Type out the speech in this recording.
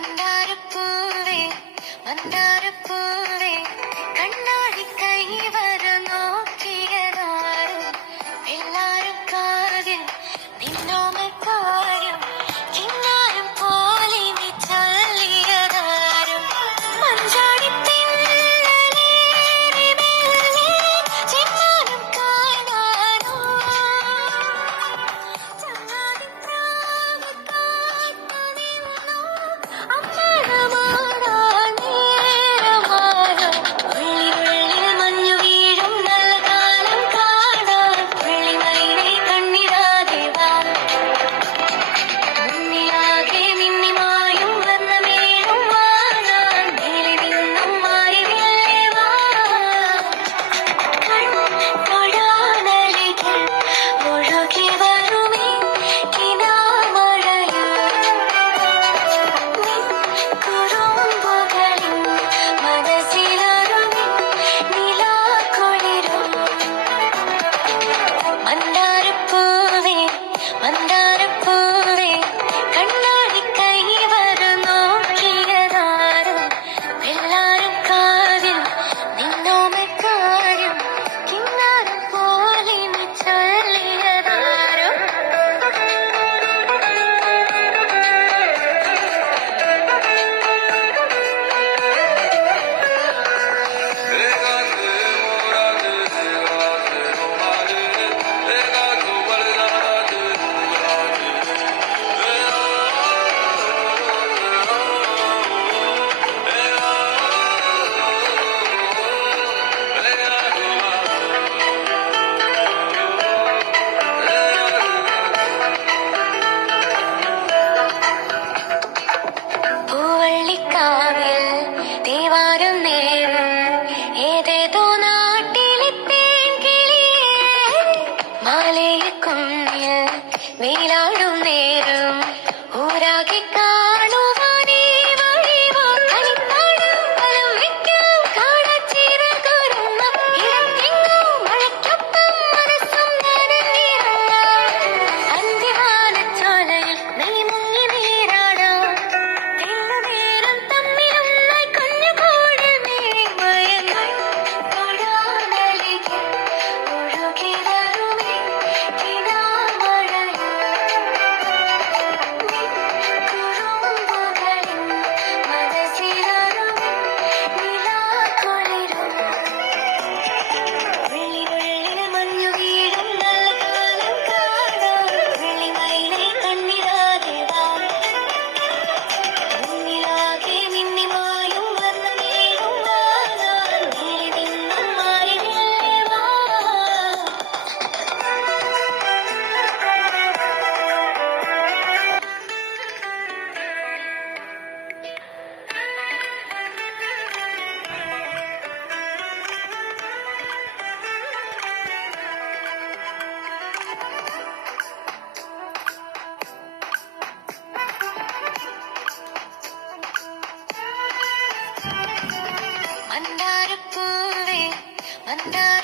மந்தார பூவே மந்தார பூவே கண்ணாடி கைவா மாலைக்கும் மேலான Anna.